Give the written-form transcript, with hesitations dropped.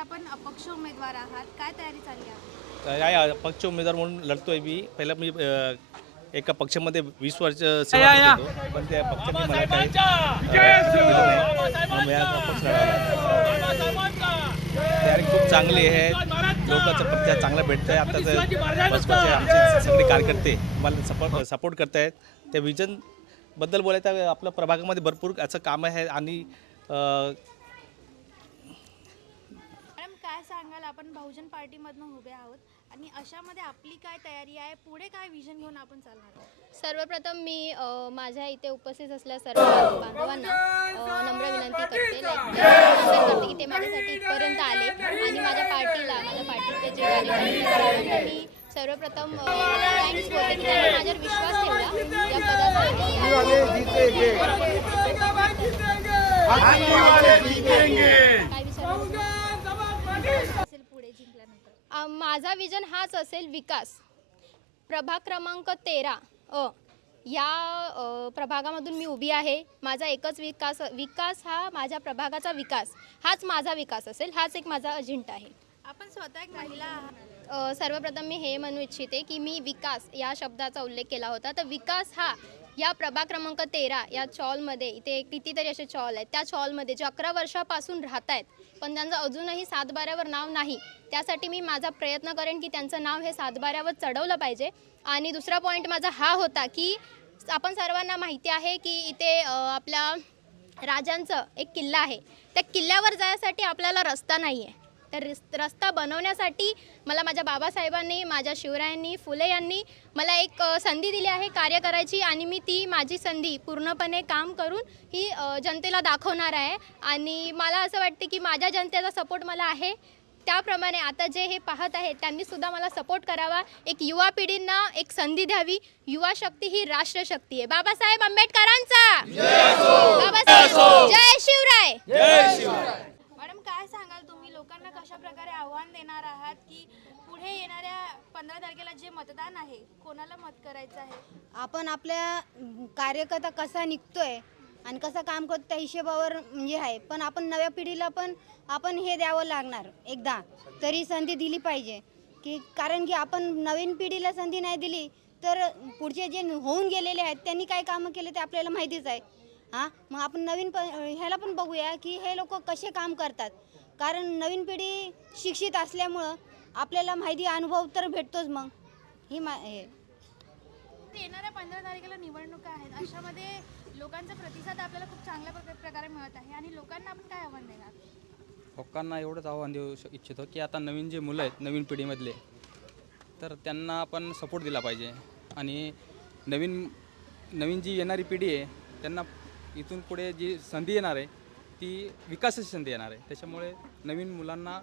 आपण अपक्ष उमेदवार आहात, काय तयारी चालली आहे? काय पक्ष उमेदवार म्हणून लढतोय मी. पहिला मी एका पक्षामध्ये 20 वर्ष सेवा करत होतो, पण त्या पक्षाने मला काही दिलं नाही. म्हणून मी आज अपक्ष लढायला. तयारी खूप चांगली आहे, लोकांचा प्रतिसाद चांगला भेटत आहे. आता बसपाचे आमचे सगळे कार्यकर्ते मला सपोर्ट करत आहेत. त्या विजनबद्दल बोलायचं, आपल्या प्रभागामध्ये भरपूर असं काम आहे. आणि मॅडम काय सांगाल, आपण बहुजन पार्टीमधून उभे आहोत आणि अशामध्ये आपली काय तयारी आहे, पुढे काय विजन घेऊन आपण चालणार आहोत? सर्वप्रथम मी माझ्या इथे उपस्थित असलेल्या सर्व बांधवांना नम्र विनंती करते करते की ते माझ्यासाठी इथपर्यंत आले आणि माझ्या पार्टीचे जे कार्यकर्ते आहेत मी सर्वप्रथम थँक्स बोलते की त्यांनी माझ्यावर विश्वास ठेवला या पदासाठी. काय असेल पुढे जिंकल्यानंतर? माझा विजन हाच असेल, विकास. प्रभाग क्रमांक 13 या प्रभागामधून मी उभी आहे. माझा एकच विकास हा माझ्या प्रभागाचा विकास, हाच माझा विकास असेल, हाच एक माझा अजेंडा आहे. आपण स्वतः एक महिला आहात. सर्वप्रथम मी हे म्हणू इच्छिते की मी विकास या शब्दाचा उल्लेख केला होता, तर विकास हा या प्रभाग क्रमांक 13 या चॉलमध्ये, इथे कितीतरी असे चॉल आहेत, त्या चॉलमध्ये जे 11 वर्षापासून राहत आहेत पण त्यांचं अजूनही 7/12वर नाव नाही, त्यासाठी मी माझा प्रयत्न करेन की त्यांचं नाव हे 7/12वर चढवलं पाहिजे. आणि दुसरा पॉईंट माझा हा होता की आपण सर्वांना माहिती आहे की इथे आपल्या राजांचं एक किल्ला आहे, त्या किल्ल्यावर जाण्यासाठी आपल्याला रस्ता नाही आहे. तर रस्ता बनवण्यासाठी मला माझ्या बाबासाहेबांनी, माझ्या शिवरायांनी, फुले यांनी मला एक संधी दिली आहे कार्य करायची, आणि मी ती माझी संधी पूर्णपणे काम करून ही जनतेला दाखवणार आहे. आणि मला असं वाटते की माझ्या जनतेचा सपोर्ट मला आहे, त्याप्रमाणे आता जे हे पाहत आहेत त्यांनीसुद्धा मला सपोर्ट करावा. एक युवा पिढींना एक संधी द्यावी. युवा शक्ती ही राष्ट्रशक्ती आहे. बाबासाहेब आंबेडकरांचा जय शिवराय. मॅडम काय सांगाल, तुम्ही लोकांना कशा प्रकारे आव्हान देणार आहात की पुढे येणाऱ्या 15 तारखेला जे मतदान आहे, कोणाला मत करायचं आहे? आपण आपल्या कार्यकर्ता कसा निघतोय आणि कसं काम करतो त्या हिशोबावर म्हणजे आहे. पण आपण नव्या पिढीला पण आपण हे द्यावं लागणार, एकदा तरी संधी दिली पाहिजे की, कारण की आपण नवीन पिढीला संधी नाही दिली तर पुढचे जे होऊन गेलेले आहेत त्यांनी काय कामं केले ते आपल्याला माहितीच आहे. मग आपण ह्याला पण बघूया की हे लोक कसे काम करतात, कारण नवीन पिढी शिक्षित असल्यामुळं आपल्याला माहिती अनुभव तर भेटतोच. मग हे येणाऱ्या 15 तारखेला निवडणुका आहेत, अशामध्ये लोकांचा प्रतिसाद आपल्याला खूप चांगल्या प्रकारे मिळत आहे आणि लोकांना आपण काय आव्हान देणार? लोकांना एवढंच आव्हान देऊ इच्छितो की आता नवीन जे मुलं आहेत, नवीन पिढीमधले, तर त्यांना आपण सपोर्ट दिला पाहिजे. आणि नवीन जी येणारी पिढी आहे त्यांना इथून पुढे जी संधी येणार आहे ती विकासाची संधी येणार आहे. त्याच्यामुळे नवीन मुलांना